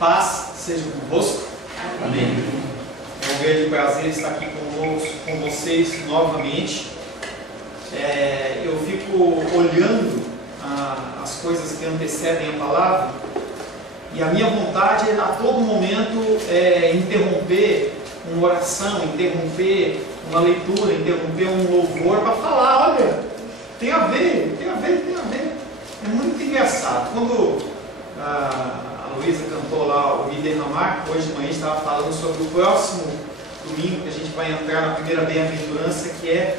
Paz seja convosco. Amém. É um grande prazer estar aqui com vocês novamente. Eu fico olhando as coisas que antecedem a palavra, e a minha vontade a todo momento é interromper uma oração, interromper uma leitura, interromper um louvor para falar: olha, tem a ver. É muito engraçado. Quando a Luísa cantou lá o Me Derramar, hoje de manhã a gente estava falando sobre o próximo domingo que a gente vai entrar na primeira bem-aventurança, que é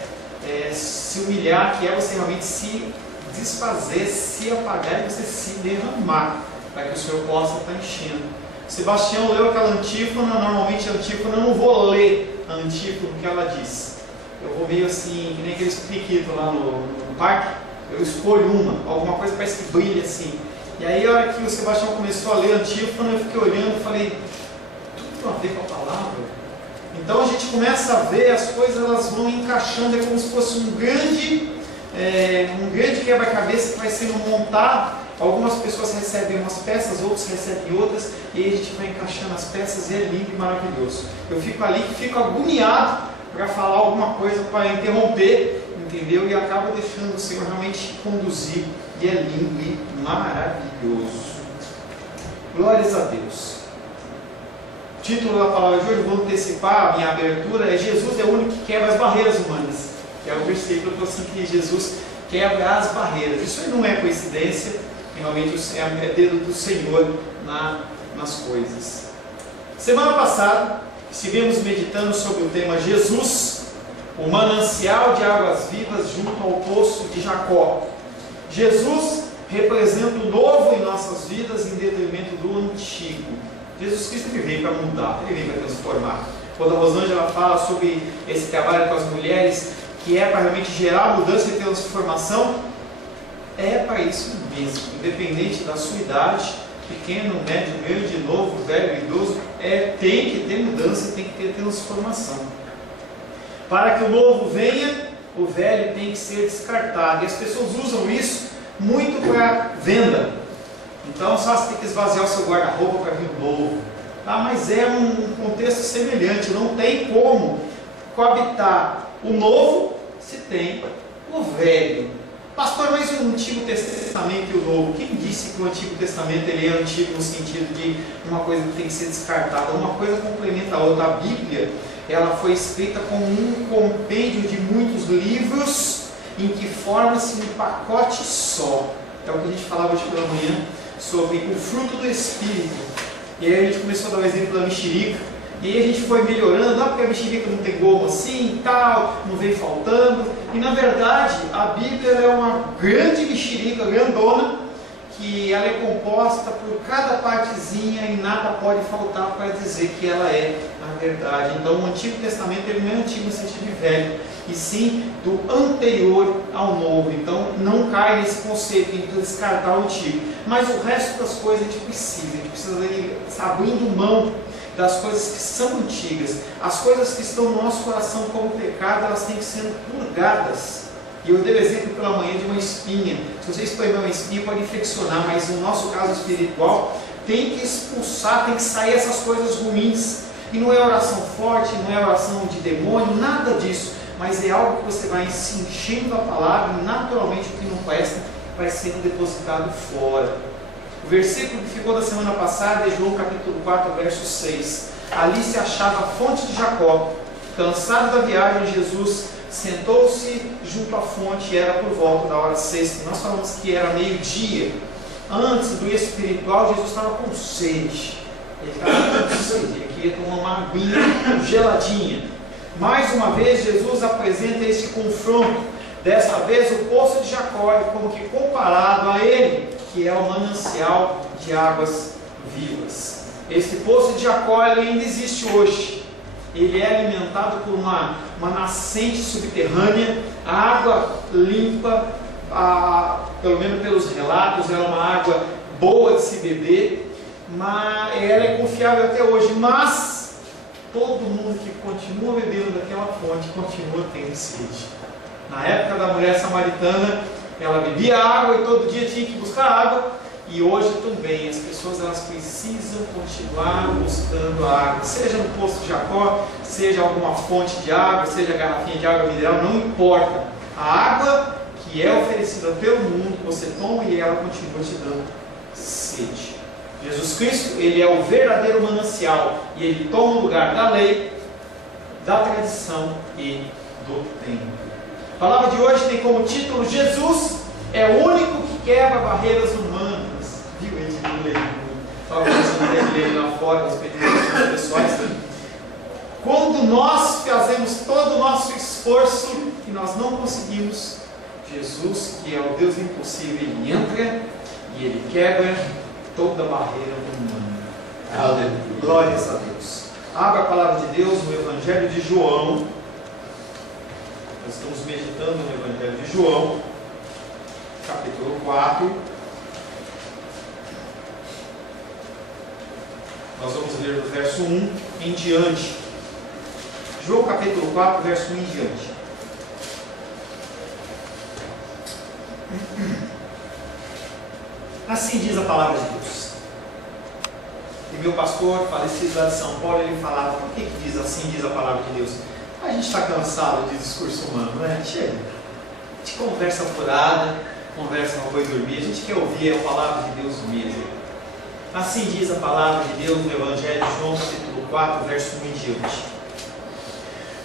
se humilhar, que é você realmente se desfazer, se apagar e você se derramar, para que o Senhor possa estar enchendo. Sebastião leu aquela antífona. Normalmente a antífona eu não vou ler a antífona que ela diz. Eu vou meio assim, que nem aqueles piquitos lá no parque. Eu escolho alguma coisa parece que brilha assim. E aí a hora que o Sebastião começou a ler a antífona, eu fiquei olhando e falei: tudo a ver com a palavra. Então a gente começa a ver as coisas, elas vão encaixando, é como se fosse um grande quebra-cabeça que vai sendo montado. Algumas pessoas recebem umas peças, outros recebem outras, e aí a gente vai encaixando as peças, e é lindo e maravilhoso. Eu fico ali, fico agoniado para falar alguma coisa, para interromper, entendeu? E acabo deixando o Senhor realmente conduzir, e é lindo e maravilhoso. Glórias a Deus. O título da palavra de hoje, vou antecipar a minha abertura, é: Jesus é o único que quebra as barreiras humanas. Que é o versículo que Jesus quebra as barreiras. Isso não é coincidência, realmente é dedo do Senhor nas coisas. Semana passada estivemos meditando sobre o tema Jesus, o manancial de águas vivas junto ao poço de Jacó. Jesus representa o novo em nossas vidas em detrimento do antigo. Jesus Cristo veio para mudar, ele veio para transformar. Quando a Rosângela fala sobre esse trabalho com as mulheres, que é para realmente gerar mudança e transformação, é para isso mesmo, independente da sua idade, pequeno, médio, grande, novo, velho, idoso, tem que ter mudança e tem que ter transformação. Para que o novo venha, o velho tem que ser descartado, e as pessoas usam isso muito para venda. Então só você tem que esvaziar o seu guarda-roupa para vir o novo. Mas é um contexto semelhante, não tem como coabitar o novo se tem o velho. Pastor, mas o Antigo Testamento e o Novo? Quem disse que o Antigo Testamento ele é antigo no sentido de uma coisa que tem que ser descartada? Uma coisa complementa a outra. A Bíblia, ela foi escrita como um compêndio de muitos livros em que forma-se um pacote só. É o que a gente falava hoje pela manhã sobre o fruto do Espírito. E aí a gente começou a dar o exemplo da mexerica. E aí a gente foi melhorando, porque a mexerica não tem gomo assim e tal, não vem faltando. E na verdade, a Bíblia é uma grande mexerica, grandona, que ela é composta por cada partezinha e nada pode faltar para dizer que ela é a verdade. Então o Antigo Testamento ele não é antigo no sentido de velho, e sim do anterior ao novo. Então não cai nesse conceito de descartar o antigo. Mas o resto das coisas a gente precisa ir abrindo mão das coisas que são antigas. As coisas que estão no nosso coração como pecado, elas têm que ser purgadas. E eu dei o exemplo pela manhã de uma espinha. Se você espremer uma espinha, pode infeccionar, mas no nosso caso espiritual, tem que expulsar, tem que sair essas coisas ruins. E não é oração forte, não é oração de demônio, nada disso. Mas é algo que você vai se enchendo da palavra, e naturalmente o que não presta vai sendo depositado fora. O versículo que ficou da semana passada é João capítulo 4, verso 6. Ali se achava a fonte de Jacó. Cansado da viagem, Jesus sentou-se junto à fonte, e era por volta da hora sexta. Nós falamos que era meio-dia. Antes do espiritual, Jesus estava com sede. Ele estava com sede, ele queria tomar uma aguinha geladinha. Mais uma vez, Jesus apresenta esse confronto. Dessa vez, o poço de Jacó é como que comparado a ele, que é o manancial de águas vivas. Esse poço de Jacó ele ainda existe hoje. Ele é alimentado por uma nascente subterrânea, água limpa, pelo menos pelos relatos, ela é uma água boa de se beber, mas ela é confiável até hoje. Mas todo mundo que continua bebendo daquela fonte continua tendo sede. Na época da mulher samaritana, ela bebia água e todo dia tinha que buscar água. E hoje também as pessoas elas precisam continuar buscando a água, seja no poço de Jacó, seja alguma fonte de água, seja garrafinha de água mineral, não importa. A água que é oferecida pelo mundo, você toma e ela continua te dando sede. Jesus Cristo, Ele é o verdadeiro manancial e Ele toma o lugar da lei, da tradição e do tempo. A palavra de hoje tem como título: Jesus é o único que quebra barreiras humanas. Viu? Estava pensando nele lá fora, nas experiências pessoais. Quando nós fazemos todo o nosso esforço e nós não conseguimos, Jesus, que é o Deus impossível, Ele entra e Ele quebra toda a barreira humana. Aleluia. Glórias a Deus. Abra a palavra de Deus no Evangelho de João. Nós estamos meditando no Evangelho de João, capítulo 4. Nós vamos ler do verso 1 em diante. João capítulo 4, verso 1 em diante. Assim diz a palavra de Deus. E meu pastor, falecido lá de São Paulo, ele falava: por que diz assim, diz a palavra de Deus? A gente está cansado de discurso humano, não é? Chega. A gente conversa furada, conversa uma coisa dormir, a gente quer ouvir a palavra de Deus mesmo. Assim diz a palavra de Deus no Evangelho de João, capítulo 4, verso 1 em diante.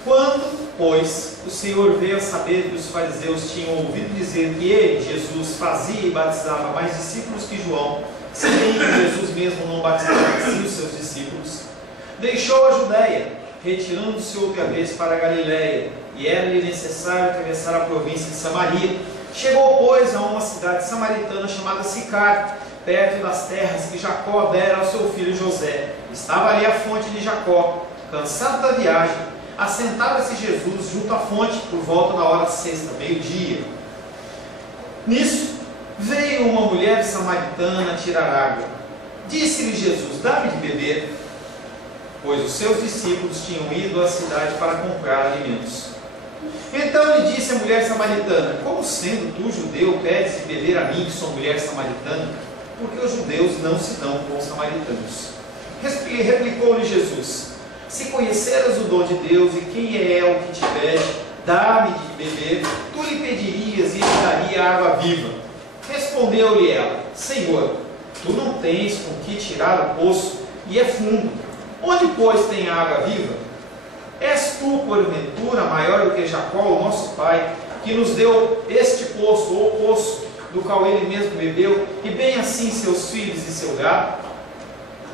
Quando, pois, o Senhor veio a saber que os fariseus tinham ouvido dizer que ele, Jesus, fazia e batizava mais discípulos que João, se bem que Jesus mesmo não batizava assim os seus discípulos, deixou a Judéia, retirando-se outra vez para a Galiléia, e era-lhe necessário atravessar a província de Samaria. Chegou, pois, a uma cidade samaritana chamada Sicar, perto das terras que Jacó dera ao seu filho José. Estava ali a fonte de Jacó. Cansado da viagem, assentava-se Jesus junto à fonte por volta da hora sexta, meio-dia. Nisso, veio uma mulher samaritana tirar água. Disse-lhe Jesus: dá-me de beber, pois os seus discípulos tinham ido à cidade para comprar alimentos. Então lhe disse a mulher samaritana: como sendo tu judeu, pedes de beber a mim, que sou mulher samaritana? Porque os judeus não se dão com os samaritanos. Replicou-lhe Jesus: se conheceras o dom de Deus e quem é o que te pede, dá-me de beber, tu lhe pedirias e ele daria água viva. Respondeu-lhe ela: Senhor, tu não tens com que tirar o poço, e é fundo. Onde, pois, tem água viva? És tu, porventura, maior do que Jacó, o nosso pai, que nos deu este poço, ou poço, do qual ele mesmo bebeu, e bem assim seus filhos e seu gado?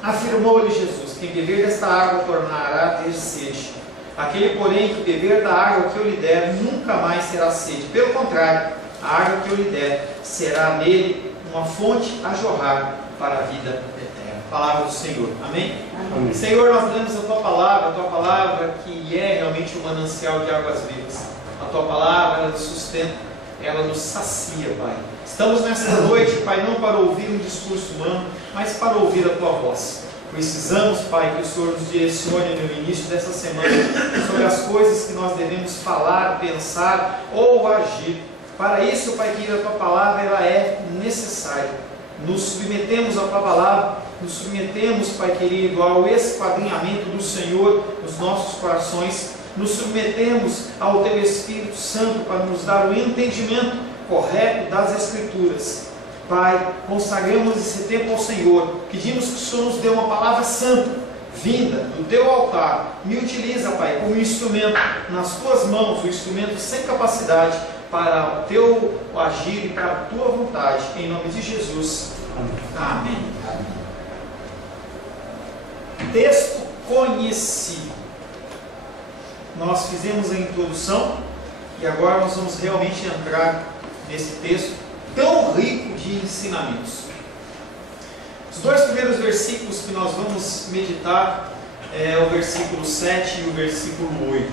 Afirmou-lhe Jesus: quem beber desta água tornará a ter sede. Aquele, porém, que beber da água que eu lhe der, nunca mais terá sede. Pelo contrário, a água que eu lhe der será nele uma fonte a jorrar para a vida eterna. Palavra do Senhor. Amém? Amém. Senhor, nós damos a Tua palavra que é realmente um manancial de águas vivas. A Tua palavra, ela nos sustenta, ela nos sacia, Pai. Estamos nesta noite, Pai, não para ouvir um discurso humano, mas para ouvir a Tua voz. Precisamos, Pai, que o Senhor nos direcione no início dessa semana sobre as coisas que nós devemos falar, pensar ou agir. Para isso, Pai querido, a Tua palavra ela é necessária. Nos submetemos à Tua palavra, nos submetemos, Pai querido, ao esquadrinhamento do Senhor nos nossos corações, nos submetemos ao Teu Espírito Santo para nos dar o entendimento correto das Escrituras. Pai, consagramos esse tempo ao Senhor, pedimos que o Senhor nos dê uma palavra santa, vinda do Teu altar. Me utiliza, Pai, como instrumento nas Tuas mãos, um instrumento sem capacidade para o Teu agir e para a Tua vontade, em nome de Jesus. Amém. Amém. Texto conhecido. Nós fizemos a introdução e agora nós vamos realmente entrar nesse texto tão rico de ensinamentos. Os dois primeiros versículos que nós vamos meditar é o versículo 7 e o versículo 8.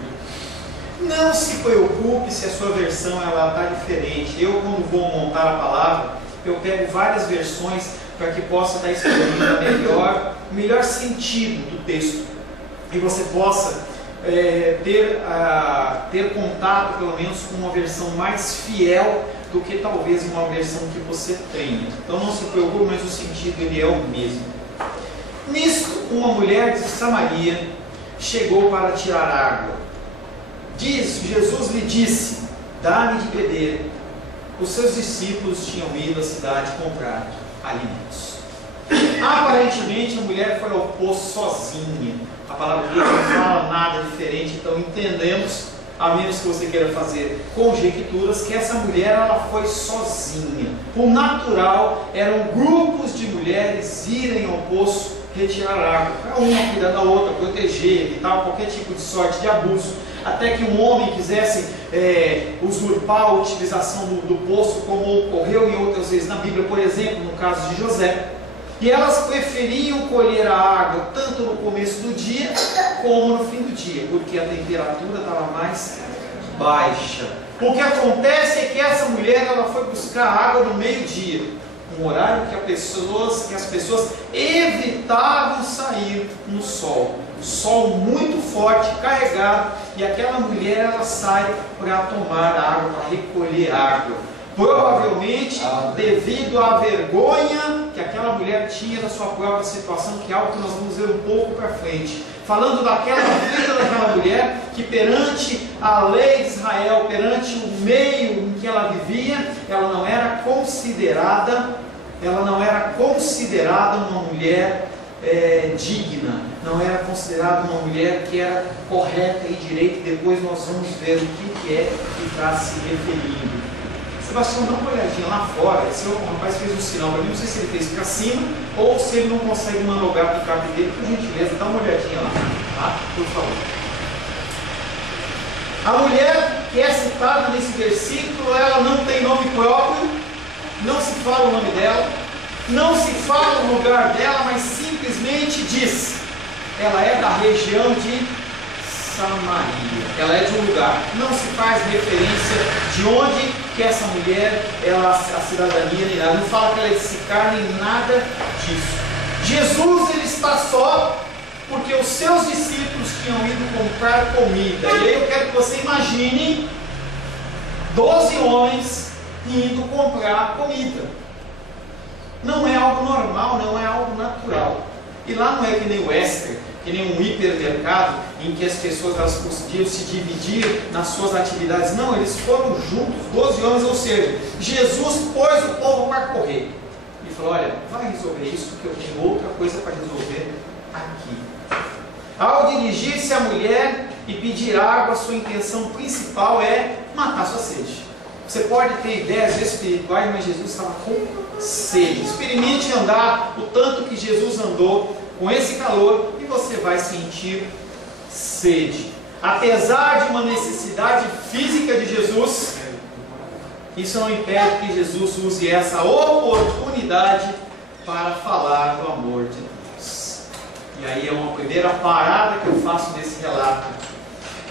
Não se preocupe se a sua versão está diferente. Eu, quando vou montar a palavra, eu pego várias versões para que possa estar escolhendo o melhor sentido do texto e você possa ter contato pelo menos com uma versão mais fiel do que talvez uma versão que você tenha. Então não se preocupe, mas o sentido ele é o mesmo. Nisto, uma mulher de Samaria chegou para tirar água. Jesus lhe disse: dá-me de beber. Os seus discípulos tinham ido à cidade comprar alimentos. Aparentemente a mulher foi ao poço sozinha. A palavra de Deus não fala nada diferente, então entendemos, a menos que você queira fazer conjecturas, que essa mulher ela foi sozinha. O natural eram grupos de mulheres irem ao poço retirar água, para uma cuidar da outra, proteger, evitar qualquer tipo de sorte de abuso, até que um homem quisesse usurpar a utilização do poço, como ocorreu em outras vezes na Bíblia, por exemplo, no caso de José. E elas preferiam colher a água tanto no começo do dia como no fim do dia, porque a temperatura estava mais baixa. O que acontece é que essa mulher ela foi buscar água no meio-dia, um horário que as pessoas evitavam sair no sol. O sol muito forte, carregado, e aquela mulher ela sai para tomar água, para recolher água. Provavelmente devido à vergonha que aquela mulher tinha da sua própria situação, que é algo que nós vamos ver um pouco para frente. Falando daquela vida daquela mulher, que perante a lei de Israel, perante o meio em que ela vivia, ela não era considerada uma mulher digna, não era considerada uma mulher que era correta e direita. Depois nós vamos ver o que é que está se referindo. Sebastião, dá uma olhadinha lá fora. Esse rapaz fez um sinal para mim, não sei se ele fez para cima ou se ele não consegue manobrar o picape dele. Por gentileza, dá uma olhadinha lá, tá? Por favor. A mulher que é citada nesse versículo, ela não tem nome próprio, não se fala o nome dela, não se fala o lugar dela, mas simplesmente diz: ela é da região de Samaria, ela é de um lugar, não se faz referência de onde que essa mulher, a cidadania, nem nada, não fala que ela é de Sicar, nem nada disso. Jesus ele está só porque os seus discípulos tinham ido comprar comida, e aí eu quero que você imagine 12 homens indo comprar comida. Não é algo normal, não é algo natural. E lá não é que nem o Wester, que nem um hipermercado em que as pessoas elas conseguiam se dividir nas suas atividades. Não, eles foram juntos, 12 homens, ou seja, Jesus pôs o povo para correr e falou: olha, vai resolver isso porque eu tenho outra coisa para resolver aqui. Ao dirigir-se à mulher e pedir água, sua intenção principal é matar sua sede. Você pode ter ideias espirituais, mas Jesus estava com sede. Experimente andar o tanto que Jesus andou com esse calor e você vai sentir sede. Apesar de uma necessidade física de Jesus, isso não impede que Jesus use essa oportunidade para falar do amor de Deus. E aí é uma primeira parada que eu faço nesse relato.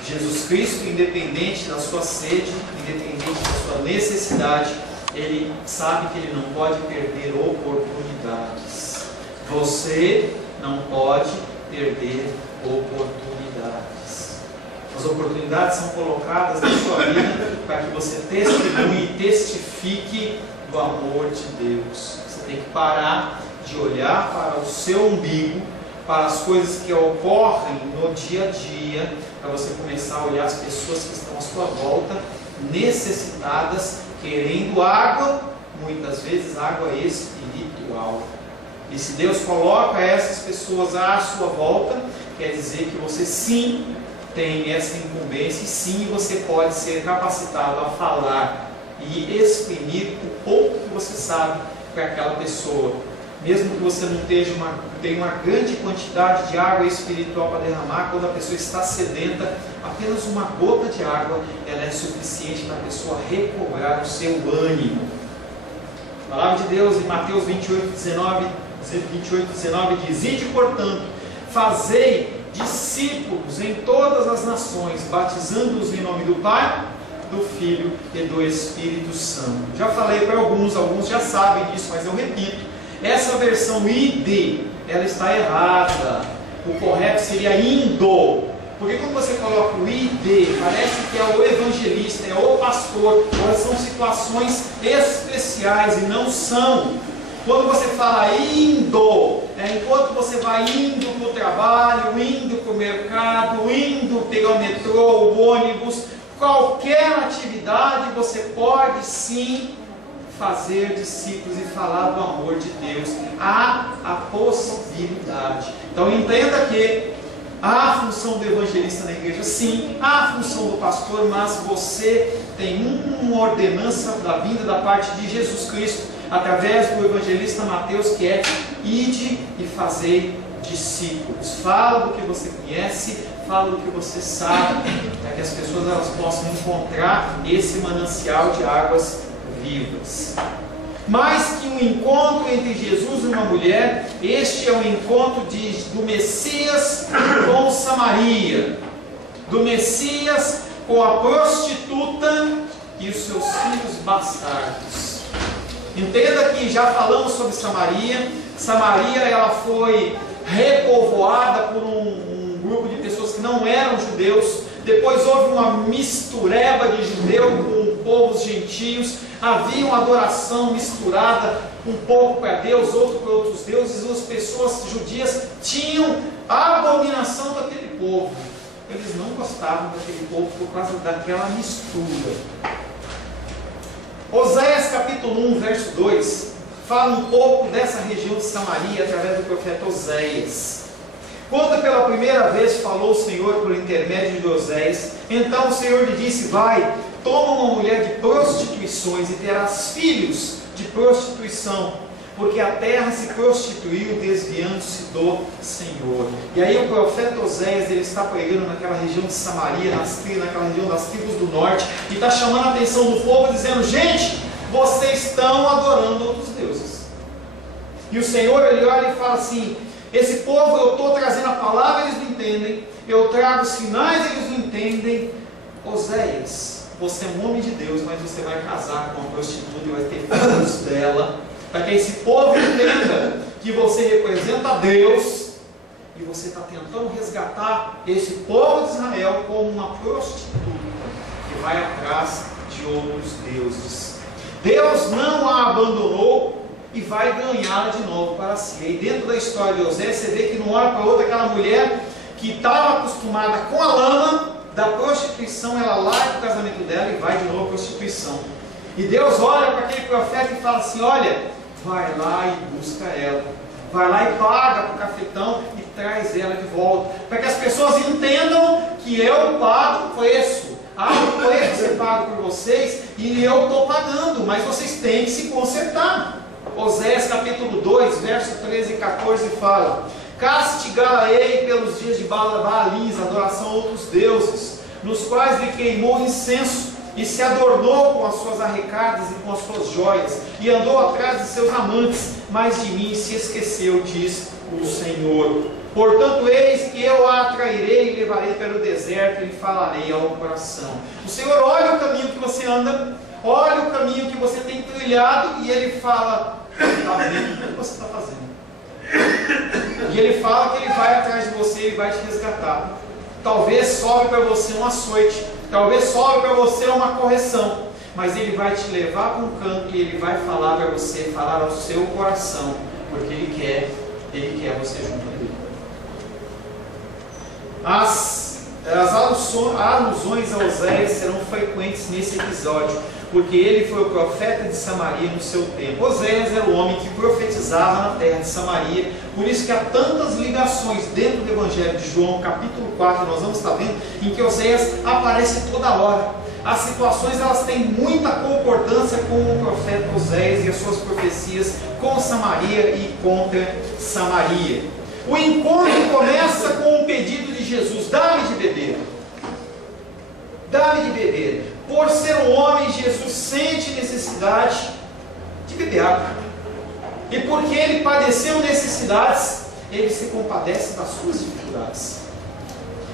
Jesus Cristo, independente da sua sede, independente da sua necessidade, Ele sabe que Ele não pode perder oportunidades. Você não pode perder oportunidades. As oportunidades são colocadas na sua vida para que você testemunhe e testifique do amor de Deus. Você tem que parar de olhar para o seu umbigo, para as coisas que ocorrem no dia a dia, para você começar a olhar as pessoas que estão à sua volta, necessitadas, querendo água, muitas vezes água espiritual. E se Deus coloca essas pessoas à sua volta, quer dizer que você sim tem essa incumbência, e sim você pode ser capacitado a falar e exprimir o pouco que você sabe para aquela pessoa. Mesmo que você não tenha uma grande quantidade de água espiritual para derramar, quando a pessoa está sedenta, apenas uma gota de água ela é suficiente para a pessoa recobrar o seu ânimo. A palavra de Deus em Mateus 28:19 diz: ide, portanto, fazei discípulos em todas as nações, batizando-os em nome do Pai, do Filho e do Espírito Santo. Já falei para alguns já sabem disso, mas eu repito. Essa versão id, ela está errada. O correto seria indo. Porque quando você coloca o ID, parece que é o evangelista, é o pastor, elas são situações especiais e não são. Quando você fala indo, enquanto você vai indo para o trabalho, indo para o mercado, indo pegar o metrô, o ônibus, qualquer atividade você pode sim fazer discípulos e falar do amor de Deus. Há a possibilidade. Então entenda que há a função do evangelista na igreja, sim, há a função do pastor, mas você tem uma ordenança da vinda da parte de Jesus Cristo, através do evangelista Mateus, que é: ide e fazei discípulos. Fala do que você conhece, fala do que você sabe, para que as pessoas elas possam encontrar esse manancial de águas vivas. Mais que um encontro entre Jesus e uma mulher, este é o encontro do Messias com Samaria, do Messias com a prostituta e os seus filhos bastardos. Entenda que já falamos sobre Samaria. Samaria ela foi repovoada por um grupo de pessoas que não eram judeus. Depois houve uma mistureba de judeu com povos gentios. Havia uma adoração misturada, um pouco para Deus, outro para outros deuses. As pessoas judias tinham a abominação daquele povo. Eles não gostavam daquele povo por causa daquela mistura. Oséias capítulo 1, verso 2, fala um pouco dessa região de Samaria através do profeta Oséias. Quando pela primeira vez falou o Senhor por intermédio de Oséias, então o Senhor lhe disse: vai, toma uma mulher de prostituições e terás filhos de prostituição, porque a terra se prostituiu, desviando-se do Senhor. E aí o profeta Oséias, ele está pregando naquela região de Samaria, naquela região das tribos do norte, e está chamando a atenção do povo, dizendo: gente, vocês estão adorando outros deuses. E o Senhor, ele olha e fala assim: esse povo, eu estou trazendo a palavra, eles não entendem, eu trago sinais, eles não entendem. Oséias, você é um homem de Deus, mas você vai casar com uma prostituta e vai ter filhos dela, para que esse povo entenda que você representa a Deus e você está tentando resgatar esse povo de Israel como uma prostituta que vai atrás de outros deuses. Deus não a abandonou e vai ganhá-la de novo para si. E dentro da história de Oséias, você vê que de uma hora para outra, aquela mulher que estava acostumada com a lama da prostituição, ela larga o casamento dela e vai de novo à prostituição. E Deus olha para aquele profeta e fala assim: olha, vai lá e busca ela, vai lá e paga para o cafetão e traz ela de volta, para que as pessoas entendam que eu pago o preço. O preço é pago por vocês e eu estou pagando, mas vocês têm que se consertar. Oséias capítulo 2, verso 13 e 14 fala: castigá-la-ei pelos dias de Baalins, adoração a outros deuses, nos quais lhe queimou incenso, e se adornou com as suas arrecadas e com as suas joias, e andou atrás de seus amantes, mas de mim se esqueceu, diz o Senhor. Portanto, eis que eu a atrairei e levarei pelo deserto, e lhe falarei ao coração. O Senhor olha o caminho que você anda, olha o caminho que você tem trilhado, e Ele fala: está vendo o que você está fazendo? E Ele fala que Ele vai atrás de você, Ele vai te resgatar. Talvez sobe para você um açoite, talvez sobe para você uma correção, mas Ele vai te levar para um canto e Ele vai falar para você, falar ao seu coração, porque Ele quer você junto a Ele. As alusões a Oséias serão frequentes nesse episódio, porque ele foi o profeta de Samaria no seu tempo. Oséias era o homem que profetizava na terra de Samaria, por isso que há tantas ligações dentro do Evangelho de João, capítulo 4, nós vamos estar vendo, em que Oséias aparece toda hora. As situações elas têm muita concordância com o profeta Oséias e as suas profecias com Samaria e contra Samaria. O encontro começa com um pedido de Jesus: dá-me de beber. Dá-me de beber. Por ser um homem, Jesus sente necessidade de beber água. E porque ele padeceu necessidades, ele se compadece das suas dificuldades.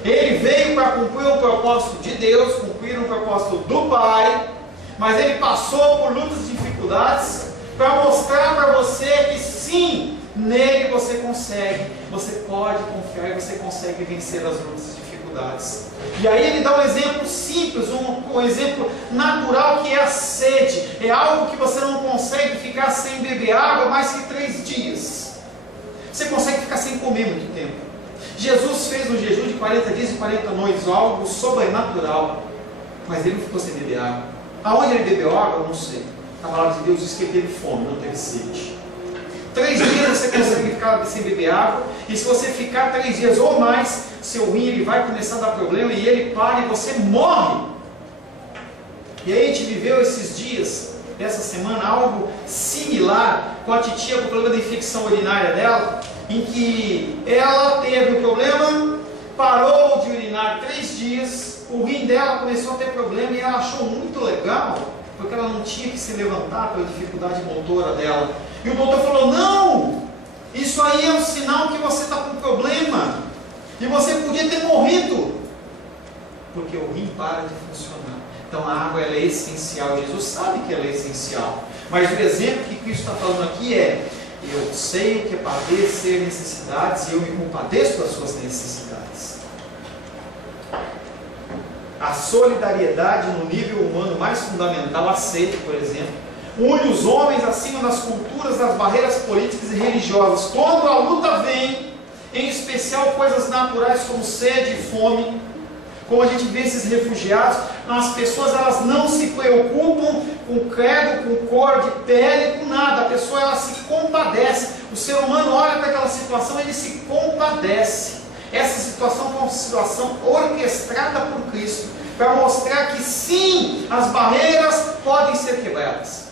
Ele veio para cumprir um propósito de Deus, cumprir um propósito do Pai, mas ele passou por lutas e dificuldades para mostrar para você que sim, nele você consegue, você pode confiar e você consegue vencer as lutas e dificuldades. dificuldades. E aí ele dá um exemplo simples, um exemplo natural, que é a sede. É algo que você não consegue ficar sem beber água mais que 3 dias. Você consegue ficar sem comer muito tempo. Jesus fez um jejum de 40 dias e 40 noites, algo sobrenatural, mas ele ficou sem beber água. Aonde ele bebeu água, eu não sei. A palavra de Deus diz que ele teve fome, não teve sede. 3 dias você consegue ficar sem beber água, e se você ficar 3 dias ou mais, seu rim ele vai começar a dar problema e ele para e você morre. E aí a gente viveu esses dias, essa semana, algo similar com a titia, com o problema da infecção urinária dela, em que ela teve um problema, parou de urinar 3 dias, o rim dela começou a ter problema e ela achou muito legal, porque ela não tinha que se levantar pela dificuldade motora dela. E o doutor falou: não, isso aí é um sinal que você está com problema, e você podia ter morrido, porque o rim para de funcionar. Então a água ela é essencial, Jesus sabe que ela é essencial, mas o exemplo que Cristo está falando aqui é: eu sei o que é padecer necessidades e eu me compadeço das suas necessidades. A solidariedade no nível humano mais fundamental, a sede, por exemplo, une os homens acima das culturas, das barreiras políticas e religiosas. Quando a luta vem, em especial coisas naturais como sede e fome, como a gente vê esses refugiados, as pessoas elas não se preocupam com credo, com cor de pele, com nada. A pessoa ela se compadece. O ser humano olha para aquela situação, ele se compadece. Essa situação foi uma situação orquestrada por Cristo, para mostrar que sim, as barreiras podem ser quebradas.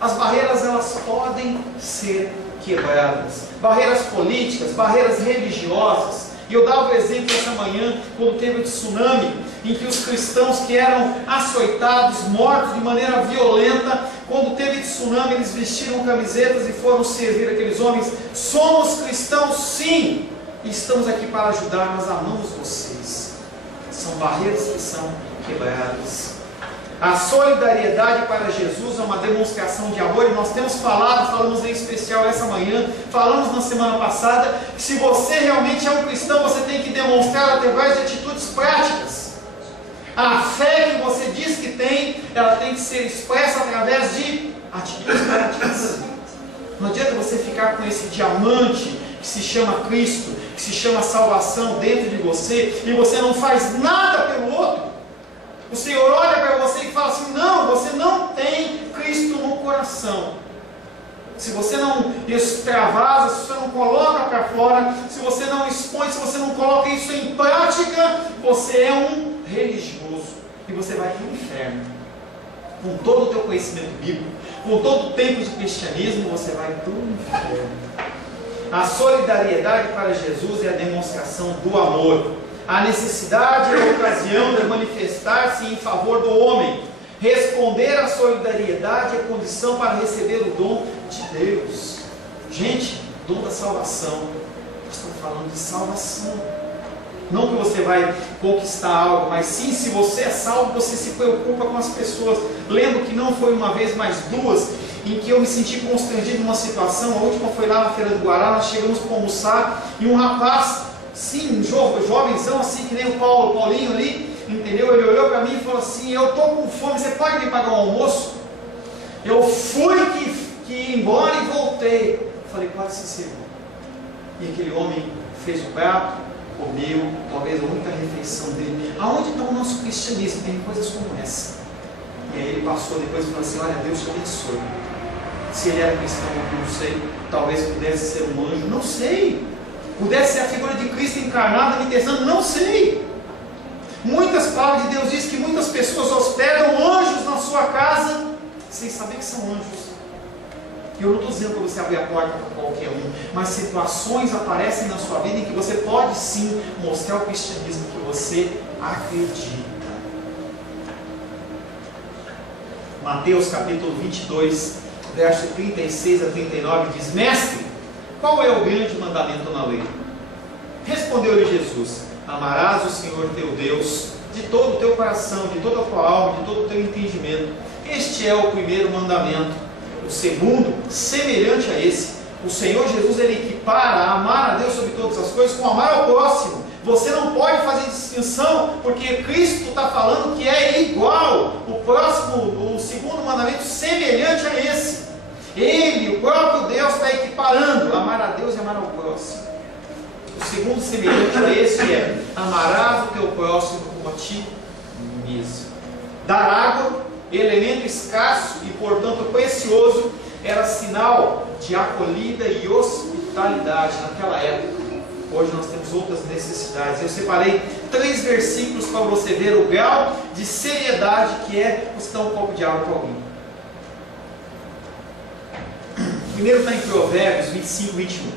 As barreiras elas podem ser quebradas. Barreiras políticas, barreiras religiosas. E eu dava o exemplo essa manhã, quando teve o tsunami, em que os cristãos que eram açoitados, mortos de maneira violenta, quando teve tsunami, eles vestiram camisetas e foram servir aqueles homens. Somos cristãos sim, e estamos aqui para ajudar, nós amamos vocês. São barreiras que são quebradas. A solidariedade para Jesus é uma demonstração de amor, e nós temos falamos em especial essa manhã, falamos na semana passada, que se você realmente é um cristão, você tem que demonstrar através de atitudes práticas. A fé que você diz que tem, ela tem que ser expressa através de atitudes práticas. Não adianta você ficar com esse diamante que se chama Cristo, que se chama salvação dentro de você, e você não faz nada pelo outro. O Senhor olha para você e fala assim: não, você não tem Cristo no coração. Se você não extravasa, se você não coloca para fora, se você não expõe, se você não coloca isso em prática, você é um religioso, e você vai para o inferno. Com todo o teu conhecimento bíblico, com todo o tempo de cristianismo, você vai para o inferno. A solidariedade para Jesus é a demonstração do amor. A necessidade é a ocasião de manifestar-se em favor do homem. Responder à solidariedade é condição para receber o dom de Deus. Gente, dom da salvação. Nós estamos falando de salvação. Não que você vai conquistar algo, mas sim, se você é salvo, você se preocupa com as pessoas. Lembro que não foi uma vez, mas 2, em que eu me senti constrangido numa situação. A última foi lá na Feira do Guará, nós chegamos para almoçar, e um rapaz, sim, um jovenzão assim, que nem o Paulinho ali, entendeu? Ele olhou para mim e falou assim: eu estou com fome, você pode me pagar um almoço? Eu fui que ir embora e voltei. Eu falei: pode ser, Senhor. E aquele homem fez o prato, comeu, talvez a única refeição dele. Aonde está o nosso cristianismo? Tem coisas como essa. E aí ele passou depois e falou assim: olha, Deus te abençoe. Se ele era cristão, eu não sei, talvez pudesse ser um anjo, não sei. Pudesse ser a figura de Cristo encarnada me testando, não sei. Muitas palavras de Deus dizem que muitas pessoas hospedam anjos na sua casa sem saber que são anjos. Eu não estou dizendo para você abrir a porta para qualquer um, mas situações aparecem na sua vida em que você pode sim mostrar o cristianismo que você acredita. Mateus capítulo 22, verso 36 a 39 diz: Mestre, qual é o grande mandamento na lei? Respondeu-lhe Jesus: amarás o Senhor teu Deus de todo o teu coração, de toda a tua alma, de todo o teu entendimento. Este é o primeiro mandamento. O segundo, semelhante a esse, o Senhor Jesus ele equipara amar a Deus sobre todas as coisas com amar ao próximo Você não pode fazer distinção, porque Cristo está falando que é igual. O próximo, o segundo mandamento, semelhante a esse. Ele, o próprio Deus, está equiparando amar a Deus e amar ao próximo. O segundo semelhante a esse é: amarás o teu próximo como a ti mesmo. Dar água, elemento escasso e portanto precioso, era sinal de acolhida e hospitalidade naquela época. Hoje nós temos outras necessidades. Eu separei 3 versículos para você ver o grau de seriedade que é você dar um copo de água para alguém. Primeiro está em Provérbios 25, 21.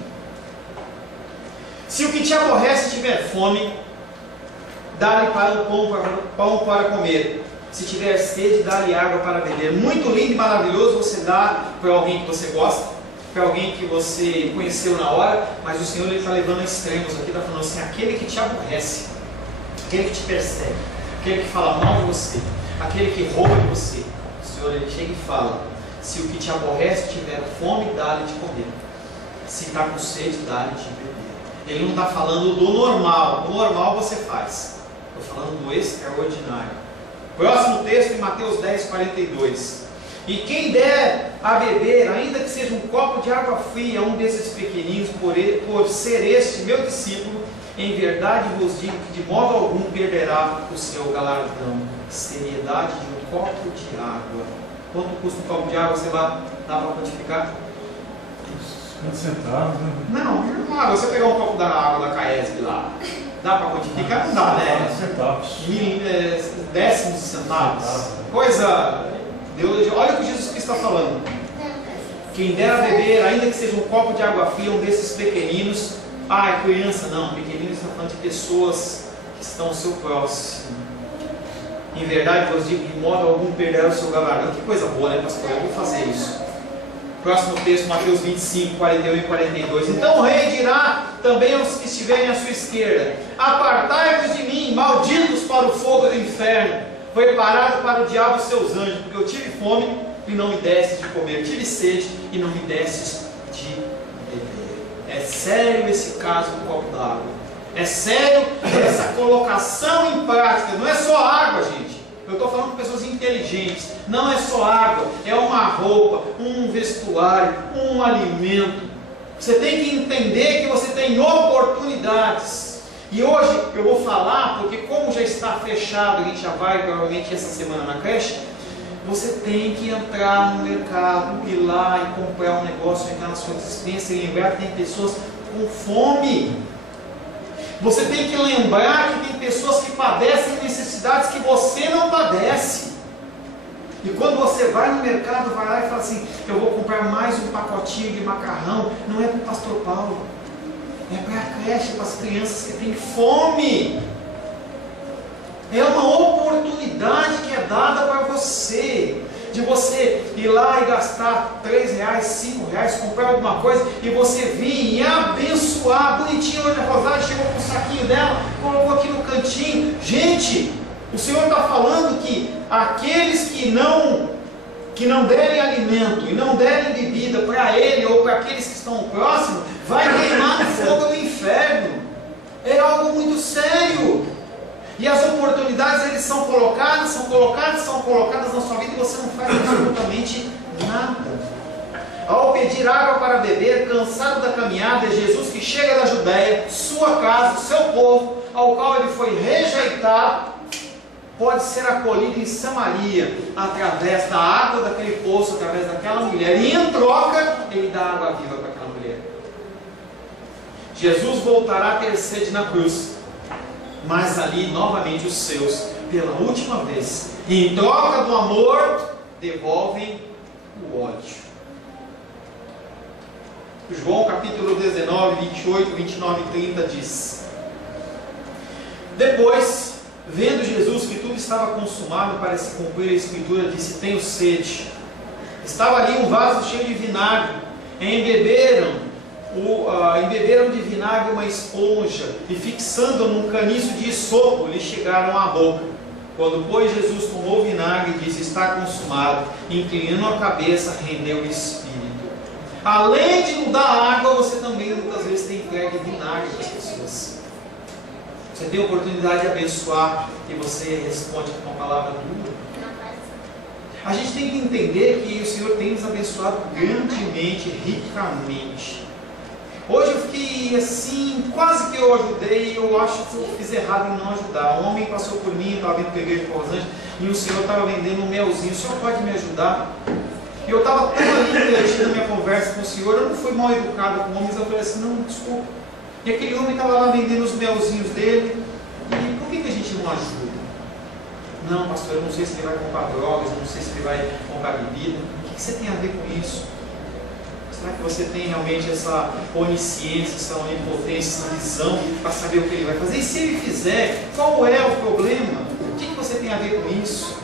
Se o que te aborrece tiver fome, dá-lhe para o pão para comer. Se tiver sede, dá-lhe água para beber. Muito lindo e maravilhoso você dá para alguém que você gosta, para alguém que você conheceu na hora, mas o Senhor está levando a extremos aqui, está falando assim: aquele que te aborrece, aquele que te persegue, aquele que fala mal de você, aquele que rouba de você, o Senhor ele chega e fala: se o que te aborrece tiver fome, dá-lhe de comer. Se está com sede, dá-lhe de beber. Ele não está falando do normal. O normal você faz. Estou falando do extraordinário. Próximo texto em Mateus 10, 42. E quem der a beber, ainda que seja um copo de água fria, a um desses pequeninos, por ser este meu discípulo, em verdade vos digo que de modo algum perderá o seu galardão. Seriedade de um copo de água. Quanto custa um copo de água? Você vai dar para quantificar? 50 centavos, né? Não, você pegar um copo da água da Caesb lá, dá para quantificar? Não dá, né? Centavos. Décimos de centavos. Coisa. Deus, olha o que Jesus Cristo está falando. Quem der a beber, ainda que seja um copo de água fria, um desses pequeninos. Ah, é criança? Não, pequeninos está falando de pessoas que estão ao seu próximo. Em verdade, vos digo, de modo algum perderá o seu galardão. Que coisa boa, né, pastor? Eu vou fazer isso. Próximo texto, Mateus 25, 41 e 42. Então o rei dirá também aos que estiverem à sua esquerda: apartai-vos de mim, malditos para o fogo do inferno, preparado para o diabo e seus anjos, porque eu tive fome e não me destes de comer, tive sede e não me destes de beber. É sério esse caso do copo d'água. É sério essa colocação em prática. Não é só água, gente. Eu estou falando com pessoas inteligentes. Não é só água, é uma roupa, um vestuário, um alimento. Você tem que entender que você tem oportunidades. E hoje eu vou falar, porque como já está fechado, a gente já vai provavelmente essa semana na creche, você tem que entrar no mercado, ir lá e comprar um negócio, entrar na sua despensa e lembrar que tem pessoas com fome. Você tem que lembrar que tem pessoas que padecem necessidades que você não padece. E quando você vai no mercado, vai lá e fala assim: eu vou comprar mais um pacotinho de macarrão. Não é para o pastor Paulo, é para a creche, para as crianças que têm fome. É uma oportunidade que é dada para você, de você ir lá e gastar R$3, R$5, comprar alguma coisa e você vir e abençoar. Bonitinho, hoje a Rosário chegou com o saquinho dela, colocou aqui no cantinho. Gente, o Senhor está falando que aqueles que não derem alimento e não derem bebida para ele ou para aqueles que estão próximos, vai queimar no fogo do inferno. É algo muito sério. E as oportunidades eles são colocadas na sua vida e você não faz absolutamente nada. Ao pedir água para beber, cansado da caminhada, é Jesus que chega da Judéia, sua casa, seu povo, ao qual ele foi rejeitado, pode ser acolhido em Samaria, através da água daquele poço, através daquela mulher, e em troca, ele dá água viva para aquela mulher. Jesus voltará a ter sede na cruz, mas ali novamente os seus, pela última vez, em troca do amor, devolvem o ódio. João capítulo 19, 28, 29 e 30 diz: depois, vendo Jesus que tudo estava consumado para se cumprir a escritura, disse: tenho sede. Estava ali um vaso cheio de vinagre, embeberam de vinagre uma esponja e fixando num caniço de esopo lhe chegaram à boca. Quando pois Jesus tomou o vinagre e disse: está consumado, inclinando a cabeça, rendeu o espírito. Além de não dar água, você também muitas vezes tem entregue vinagre para as pessoas. Você tem a oportunidade de abençoar e você responde com uma palavra dura. A gente tem que entender que o Senhor tem nos abençoado grandemente, ricamente. Hoje eu fiquei assim, quase que eu ajudei, eu acho que eu fiz errado em não ajudar. Um homem passou por mim, estava vindo para a igreja de Los Angeles, e o Senhor estava vendendo um melzinho. O Senhor pode me ajudar? E eu estava tão ali divertido na minha conversa com o Senhor, eu não fui mal educado com o homem, mas eu falei assim, não, desculpa. E aquele homem estava lá vendendo os melzinhos dele, e por que a gente não ajuda? Não, pastor, eu não sei se ele vai comprar drogas, eu não sei se ele vai comprar bebida. O que você tem a ver com isso? Será que você tem realmente essa onisciência, essa onipotência, essa visão para saber o que ele vai fazer? E se ele fizer, qual é o problema? O que você tem a ver com isso?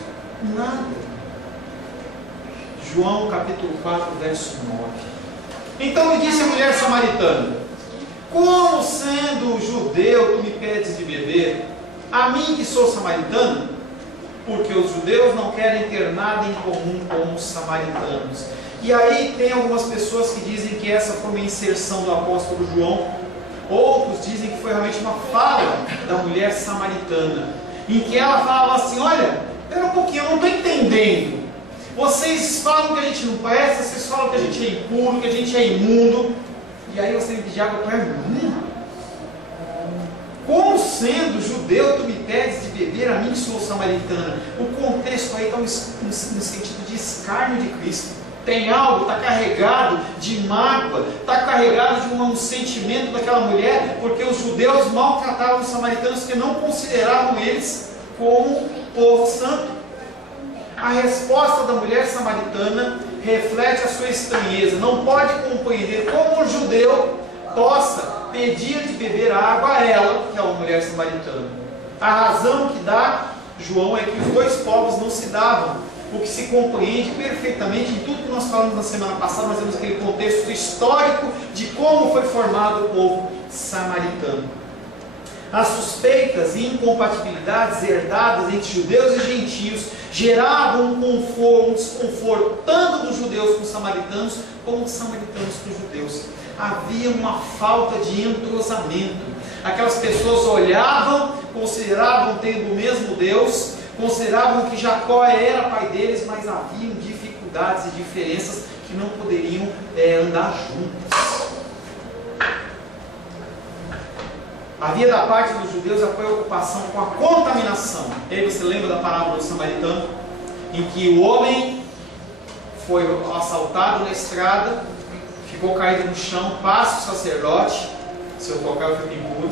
Nada. João capítulo 4, verso 9. Então lhe disse a mulher samaritana: como sendo judeu tu me pedes de beber, a mim que sou samaritano? Porque os judeus não querem ter nada em comum com os samaritanos. E aí tem algumas pessoas que dizem que essa foi uma inserção do apóstolo João. Outros dizem que foi realmente uma fala da mulher samaritana, em que ela falava assim: olha, espera um pouquinho, eu não estou entendendo. Vocês falam que a gente não presta, vocês falam que a gente é impuro, que a gente é imundo, e aí você me pedir água para mim? Como sendo judeu tu me pedes de beber, a mim que sou samaritana? O contexto aí está no sentido de escárnio de Cristo. Tem algo, está carregado de mágoa, está carregado de um sentimento daquela mulher, porque os judeus maltratavam os samaritanos, porque não consideravam eles como povo santo. A resposta da mulher samaritana reflete a sua estranheza. Não pode compreender como um judeu possa pedir de beber água a ela, que é uma mulher samaritana. A razão que dá João é que os dois povos não se davam, o que se compreende perfeitamente em tudo que nós falamos na semana passada. Nós vemos aquele contexto histórico de como foi formado o povo samaritano. As suspeitas e incompatibilidades herdadas entre judeus e gentios geravam um desconforto tanto dos judeus com os samaritanos, como dos samaritanos com os judeus. Havia uma falta de entrosamento. Aquelas pessoas olhavam, consideravam tendo o mesmo Deus, consideravam que Jacó era pai deles, mas haviam dificuldades e diferenças que não poderiam andar juntas. Havia da parte dos judeus a preocupação com a contaminação. E aí você lembra da parábola do samaritano, em que o homem foi assaltado na estrada, ficou caído no chão, passa o sacerdote, se eu tocar eu fico impuro,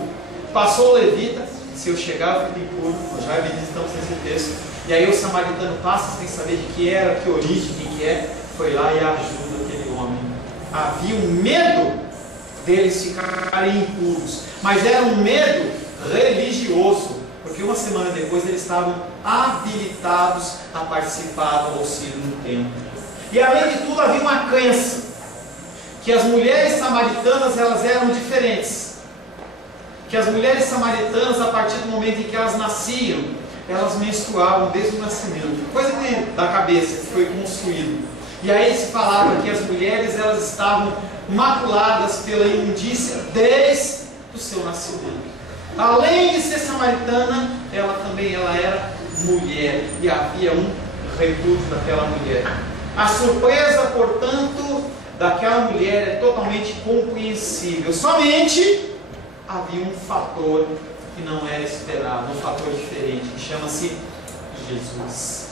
passou o levita, se eu chegar eu fico impuro, nós já visitamos esse texto, e aí o samaritano passa sem saber de que era, que origem, quem que é, foi lá e ajuda aquele homem. Havia um medo deles ficarem impuros, mas era um medo religioso, porque uma semana depois eles estavam habilitados a participar do auxílio no templo. E além de tudo havia uma crença que as mulheres samaritanas elas eram diferentes, que as mulheres samaritanas, a partir do momento em que elas nasciam, elas menstruavam desde o nascimento, coisa da cabeça que foi construído. E aí se falava que as mulheres elas estavam maculadas pela imundícia desde o seu nascimento. Além de ser samaritana, ela também era mulher, e havia um refúgio daquela mulher. A surpresa, portanto, daquela mulher é totalmente compreensível. Somente havia um fator que não era esperado, um fator diferente, que chama-se Jesus.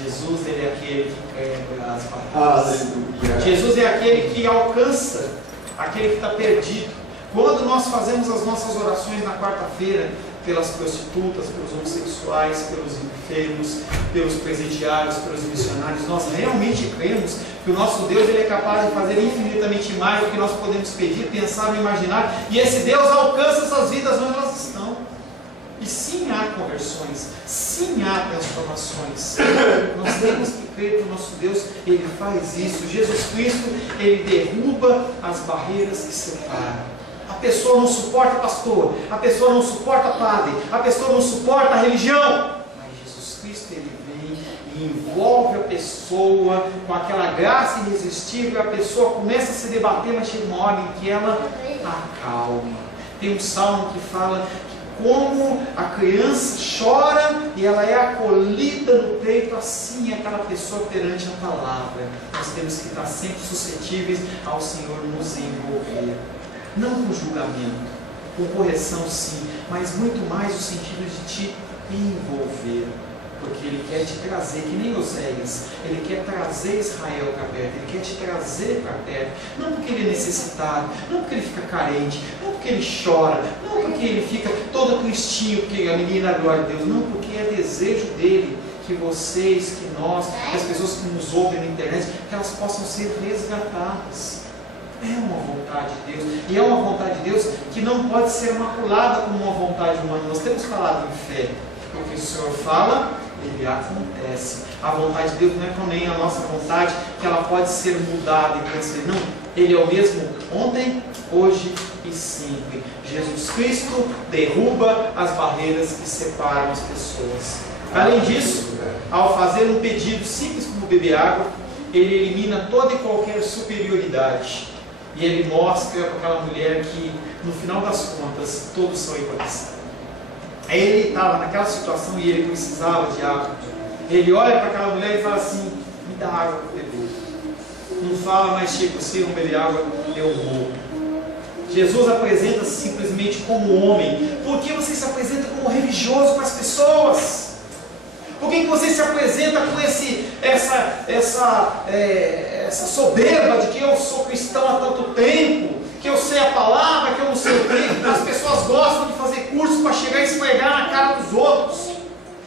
Jesus, ele é aquele que quebra as barreiras. Jesus é aquele que alcança aquele que está perdido. Quando nós fazemos as nossas orações na quarta-feira, pelas prostitutas, pelos homossexuais, pelos enfermos, pelos presidiários, pelos missionários, nós realmente cremos que o nosso Deus ele é capaz de fazer infinitamente mais do que nós podemos pedir, pensar ou imaginar, e esse Deus alcança essas vidas onde elas estão. E sim há conversões, sim há transformações. Nós temos que crer que o nosso Deus, ele faz isso. Jesus Cristo, ele derruba as barreiras que separam. A pessoa não suporta pastor, a pessoa não suporta padre, a pessoa não suporta a religião. Mas Jesus Cristo, ele vem e envolve a pessoa com aquela graça irresistível. A pessoa começa a se debater, mas chega uma hora em que ela acalma. Tem um salmo que fala que como a criança chora e ela é acolhida no peito, assim é aquela pessoa perante a palavra. Nós temos que estar sempre suscetíveis ao Senhor nos envolver, não com julgamento, com correção sim, mas muito mais o sentido de te envolver, porque Ele quer te trazer, que nem Oséias, Ele quer trazer Israel para perto, Ele quer te trazer para perto, não porque Ele é necessitado, não porque Ele fica carente, não porque Ele chora, não porque Ele fica todo tristinho, porque a menina da glória de Deus, não, porque é desejo dEle, que vocês, que nós, que as pessoas que nos ouvem na internet, que elas possam ser resgatadas. É uma vontade de Deus, e é uma vontade de Deus que não pode ser maculada como uma vontade humana. Nós temos falado em fé, porque o Senhor fala, Ele acontece. A vontade de Deus não é como nem a nossa vontade, que ela pode ser mudada e crescer. Não, Ele é o mesmo ontem, hoje e sempre. Jesus Cristo derruba as barreiras que separam as pessoas. Além disso, ao fazer um pedido simples como beber água, Ele elimina toda e qualquer superioridade. E Ele mostra para aquela mulher que, no final das contas, todos são iguais. Ele estava naquela situação e ele precisava de água. Ele olha para aquela mulher e fala assim: me dá água para beber. Não fala mais tipo, se não beber água, eu morro. Jesus apresenta-se simplesmente como homem. Por que você se apresenta como religioso para as pessoas? Por que você se apresenta com essa soberba de que eu sou cristão há tanto tempo, que eu sei a palavra, que eu não sei o quê? As pessoas gostam de fazer curso para chegar e esfregar na cara dos outros.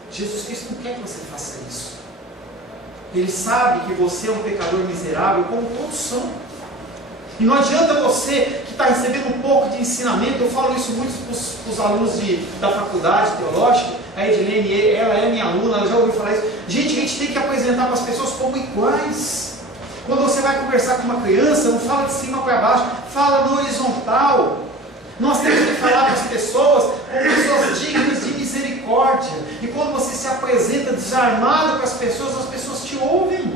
Jesus Cristo não quer que você faça isso. Ele sabe que você é um pecador miserável, como todos são. E não adianta você que está recebendo um pouco de ensinamento, eu falo isso muito para os alunos da faculdade teológica, a Edilene, ela é minha aluna, ela já ouviu falar isso. Gente, a gente tem que apresentar para as pessoas como iguais. Quando você vai conversar com uma criança, não fala de cima para baixo, fala no horizontal. Nós temos que falar para as pessoas como pessoas dignas de misericórdia. E quando você se apresenta desarmado para as pessoas te ouvem.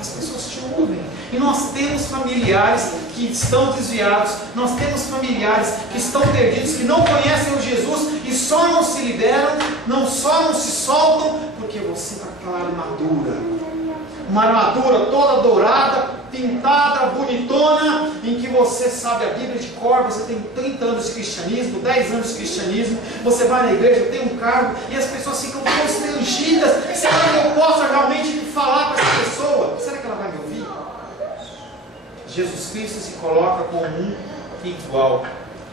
As pessoas te ouvem. E nós temos familiares que estão desviados, nós temos familiares que estão perdidos, que não conhecem o Jesus e só não se liberam, só não se soltam, porque você está com aquela armadura. Uma armadura toda dourada, pintada, bonitona, em que você sabe a Bíblia de cor, você tem 30 anos de cristianismo, 10 anos de cristianismo, você vai na igreja, tem um cargo, e as pessoas ficam constrangidas. Será que eu posso realmente falar com essa pessoa? Será que ela vai me ouvir? Jesus Cristo se coloca como um igual.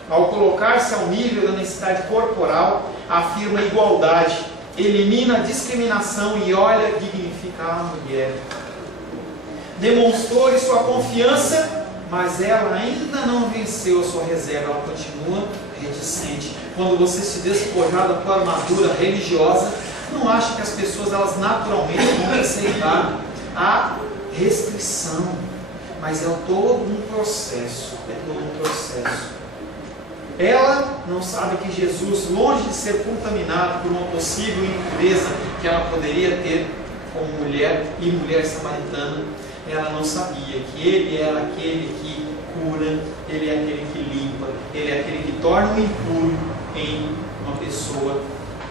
Ao colocar-se ao nível da necessidade corporal, afirma a igualdade, elimina a discriminação e olha dignificar a mulher. Demonstrou-lhe sua confiança, mas ela ainda não venceu a sua reserva, ela continua reticente. Quando você se despojar da tua armadura religiosa, não acha que as pessoas elas naturalmente vão aceitar a restrição, mas é todo um processo, Ela não sabe que Jesus, longe de ser contaminado por uma possível impureza que ela poderia ter como mulher e mulher samaritana, ela não sabia que Ele era aquele que cura, Ele é aquele que limpa, Ele é aquele que torna o impuro em uma pessoa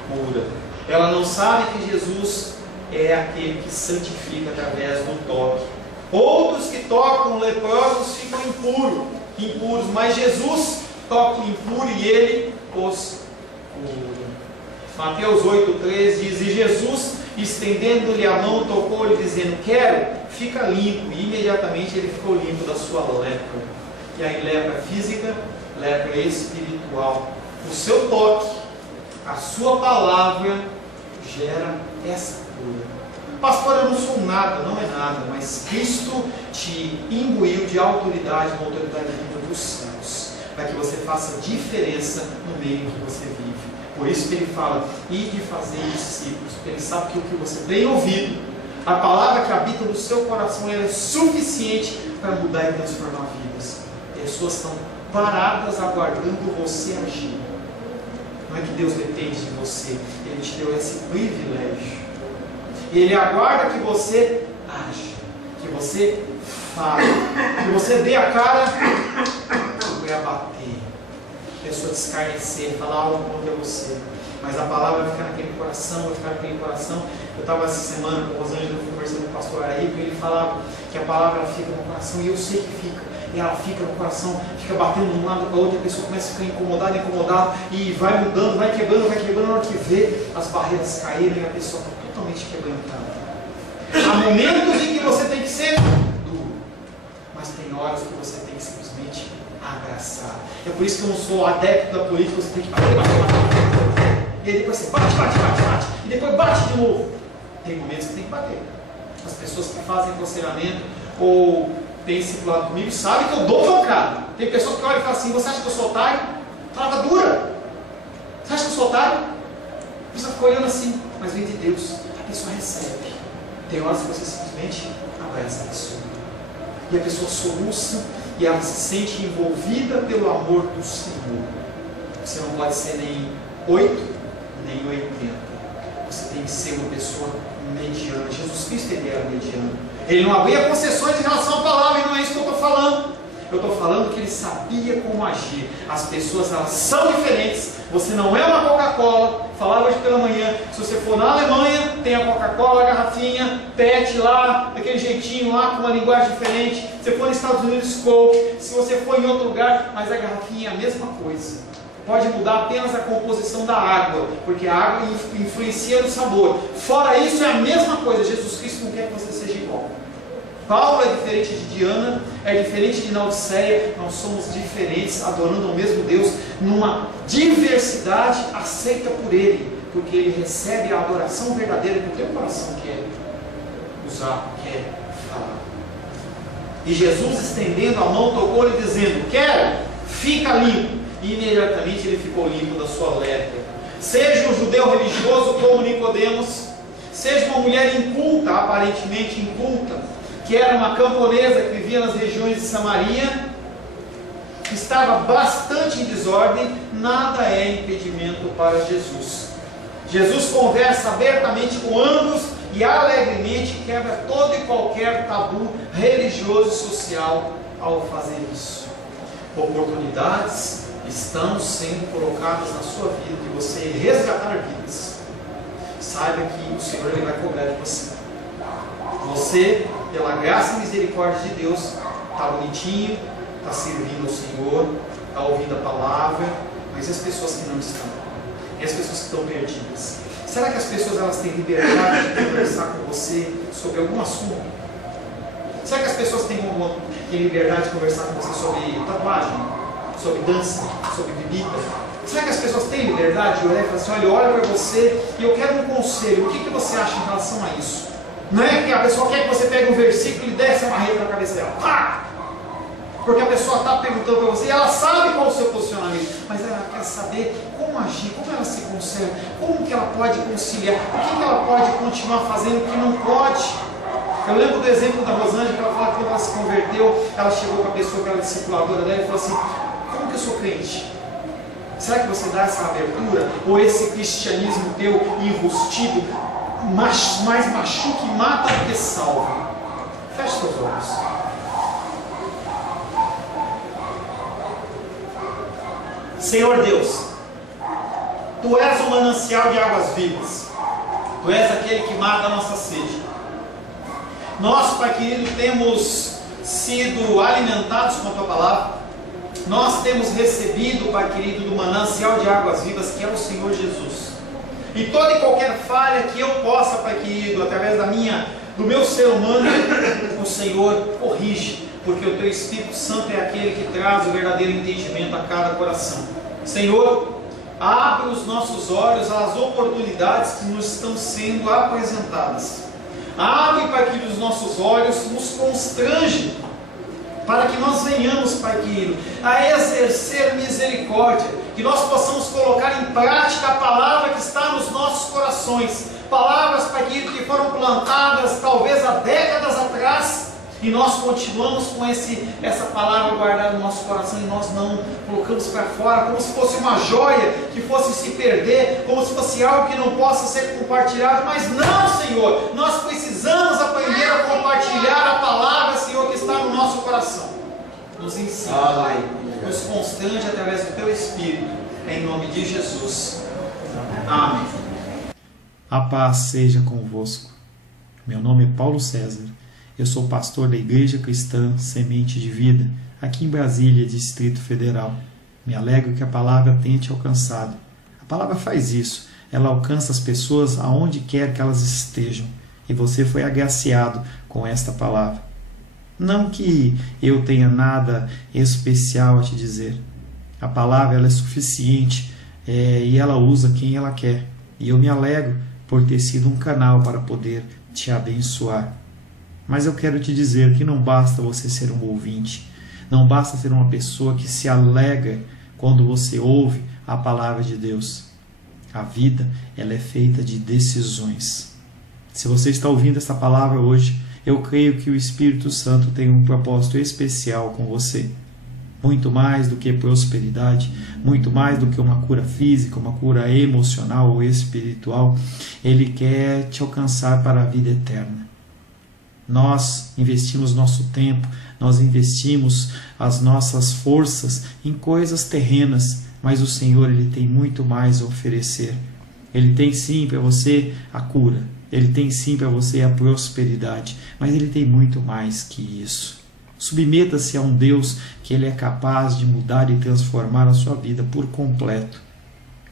pura. Ela não sabe que Jesus é aquele que santifica através do toque. Outros que tocam leprosos ficam impuros, mas Jesus toca o impuro e Ele os cura. Mateus 8,3 diz: e Jesus, estendendo-lhe a mão, tocou-lhe, dizendo: quero, fica limpo. E imediatamente ele ficou limpo da sua lepra. E aí, lepra física, lepra espiritual. O seu toque, a sua palavra gera essa cura. Pastor, eu não sou nada, não é nada, mas Cristo te imbuiu de autoridade, uma autoridade vinda dos céus, para que você faça diferença no meio em que você vive. Por isso que ele fala, ide fazer discípulos, porque ele sabe que o que você tem ouvido, a palavra que habita no seu coração, ela é suficiente para mudar e transformar vidas. Pessoas estão paradas aguardando você agir. Não é que Deus depende de você, Ele te deu esse privilégio. E Ele aguarda que você age, que você fale, que você dê a cara para bater. a pessoa te escarnecer, falar algo contra você. Mas a palavra vai ficar naquele coração, vai ficar naquele coração. Eu estava essa semana com o Rosângela, conversando com o pastor Araíco, e ele falava que a palavra fica no coração, e eu sei que fica. E ela fica no coração, fica batendo de um lado para o outro, e a pessoa começa a ficar incomodada, e vai mudando, vai quebrando, na hora que vê as barreiras caírem, e a pessoa está totalmente quebrantada. Há momentos em que você tem que ser duro, mas tem horas que você tem que simplesmente abraçar. É por isso que eu não sou adepto da política, você tem que bater. E aí depois você bate, e depois bate de novo. Tem momentos que tem que bater. As pessoas que fazem aconselhamento ou têm discipulado comigo sabem que eu dou pancada. Tem pessoas que olham e falam assim: você acha que eu sou otário? Palavra dura. Você acha que eu sou otário? A pessoa fica olhando assim, mas vem de Deus. A pessoa recebe. Tem horas que você simplesmente abraça a pessoa. E a pessoa soluça e ela se sente envolvida pelo amor do Senhor. Você não pode ser nem 8, nem 80. Você tem que ser uma pessoa mediana. Jesus Cristo, ele era mediano. Ele não abria concessões em relação à palavra, e não é isso que eu estou falando. Eu estou falando que ele sabia como agir. As pessoas, elas são diferentes. Você não é uma Coca-Cola. Falava hoje pela manhã, se você for na Alemanha, tem a Coca-Cola, a garrafinha, PET lá, daquele jeitinho lá, com uma linguagem diferente. Se você for nos Estados Unidos, Coke. Se você for em outro lugar, mas a garrafinha é a mesma coisa. Pode mudar apenas a composição da água, porque a água influencia no sabor. Fora isso, é a mesma coisa. Jesus Cristo não quer que você seja igual. Paulo é diferente de Diana, é diferente de Laodiceia. Nós somos diferentes, adorando ao mesmo Deus, numa diversidade aceita por Ele, porque Ele recebe a adoração verdadeira que o teu coração quer usar, quer falar. E Jesus, estendendo a mão, tocou-lhe, dizendo: quero, fica limpo. E imediatamente ele ficou limpo da sua lepra. Seja um judeu religioso como Nicodemos, seja uma mulher inculta, aparentemente inculta, que era uma camponesa que vivia nas regiões de Samaria, estava bastante em desordem, nada é impedimento para Jesus. Jesus conversa abertamente com ambos e alegremente quebra todo e qualquer tabu religioso e social ao fazer isso. Oportunidades estão sendo colocadas na sua vida, de você resgatar vidas. Saiba que o Senhor, ele vai cobrar de você. Você, pela graça e misericórdia de Deus, está bonitinho, está servindo ao Senhor, está ouvindo a palavra, mas e as pessoas que não estão? E as pessoas que estão perdidas? Será que as pessoas, elas têm liberdade de conversar com você sobre algum assunto? Será que as pessoas têm liberdade de conversar com você sobre tatuagem? Sobre dança, sobre bebida? Será que as pessoas têm liberdade de olhar e falar assim: olha para você e eu quero um conselho, o que você acha em relação a isso? Não é que a pessoa quer que você pegue um versículo e desce a marreta na cabeça dela, pá! Porque a pessoa está perguntando para você e ela sabe qual é o seu posicionamento, mas ela quer saber como agir, como ela se conserva, como que ela pode conciliar, o que ela pode continuar fazendo que não pode. Eu lembro do exemplo da Rosângela, que ela fala que quando ela se converteu, ela chegou com a pessoa que era discipuladora dela e falou assim: como que eu sou crente? Será que você dá essa abertura? Ou esse cristianismo teu enrustido mais machuca e mata do que salva? Feche seus olhos. Senhor Deus, Tu és o manancial de águas vivas. Tu és aquele que mata a nossa sede. Nós, Pai querido, temos sido alimentados com a Tua palavra. Nós temos recebido, Pai querido, do manancial de águas vivas, que é o Senhor Jesus. E toda e qualquer falha que eu possa, Pai querido, através do meu ser humano, o Senhor corrige, porque o Teu Espírito Santo é aquele que traz o verdadeiro entendimento a cada coração. Senhor, abre os nossos olhos às oportunidades que nos estão sendo apresentadas. Abre, Pai querido, os nossos olhos, nos constrange, para que nós venhamos, Pai querido, a exercer misericórdia, que nós possamos colocar em prática a palavra que está nos nossos corações, palavras, Pai querido, que foram plantadas talvez há décadas atrás, e nós continuamos com essa palavra guardada no nosso coração, e nós não colocamos para fora, como se fosse uma joia que fosse se perder, como se fosse algo que não possa ser compartilhado. Mas não, Senhor, nós precisamos aprender a compartilhar a palavra, Senhor, que está no nosso coração. nos ensina, Pai, nos constrange através do Teu Espírito, em nome de Jesus. Amém. A paz seja convosco. Meu nome é Paulo César, eu sou pastor da Igreja Cristã Semente de Vida, aqui em Brasília, Distrito Federal. Me alegro que a palavra tenha te alcançado. A palavra faz isso, ela alcança as pessoas aonde quer que elas estejam, e você foi agraciado com esta palavra. Não que eu tenha nada especial a te dizer. A palavra ela é suficiente e ela usa quem ela quer. E eu me alegro por ter sido um canal para poder te abençoar. Mas eu quero te dizer que não basta você ser um ouvinte, não basta ser uma pessoa que se alegra quando você ouve a palavra de Deus. A vida ela é feita de decisões. Se você está ouvindo essa palavra hoje, eu creio que o Espírito Santo tem um propósito especial com você. Muito mais do que prosperidade, muito mais do que uma cura física, uma cura emocional ou espiritual, Ele quer te alcançar para a vida eterna. Nós investimos nosso tempo, nós investimos as nossas forças em coisas terrenas, mas o Senhor Ele tem muito mais a oferecer. Ele tem sim para você a cura, Ele tem sim para você a prosperidade, mas Ele tem muito mais que isso. Submeta-se a um Deus que Ele é capaz de mudar e transformar a sua vida por completo.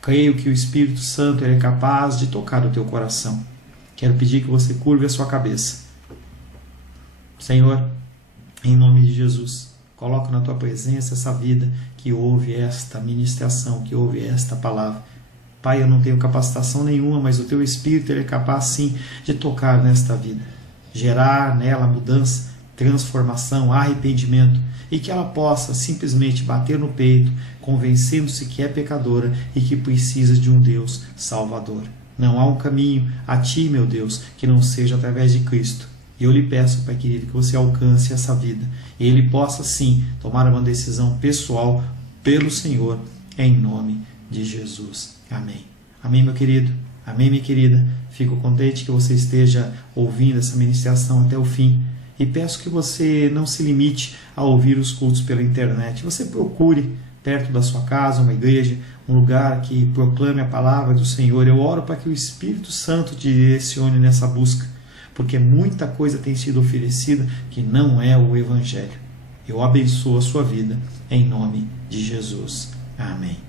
Creio que o Espírito Santo ele é capaz de tocar o teu coração. Quero pedir que você curve a sua cabeça. Senhor, em nome de Jesus, coloco na tua presença essa vida que ouve esta ministração, que ouve esta palavra. Pai, eu não tenho capacitação nenhuma, mas o teu Espírito ele é capaz sim de tocar nesta vida, gerar nela mudança, transformação, arrependimento, e que ela possa simplesmente bater no peito, convencendo-se que é pecadora e que precisa de um Deus salvador. Não há um caminho a ti, meu Deus, que não seja através de Cristo. E eu lhe peço, Pai querido, que você alcance essa vida e ele possa sim tomar uma decisão pessoal pelo Senhor, em nome de Jesus. Amém. Amém, meu querido. Amém, minha querida. Fico contente que você esteja ouvindo essa ministração até o fim. E peço que você não se limite a ouvir os cultos pela internet. Você procure perto da sua casa uma igreja, um lugar que proclame a palavra do Senhor. Eu oro para que o Espírito Santo te direcione nessa busca, porque muita coisa tem sido oferecida que não é o Evangelho. Eu abençoo a sua vida em nome de Jesus. Amém.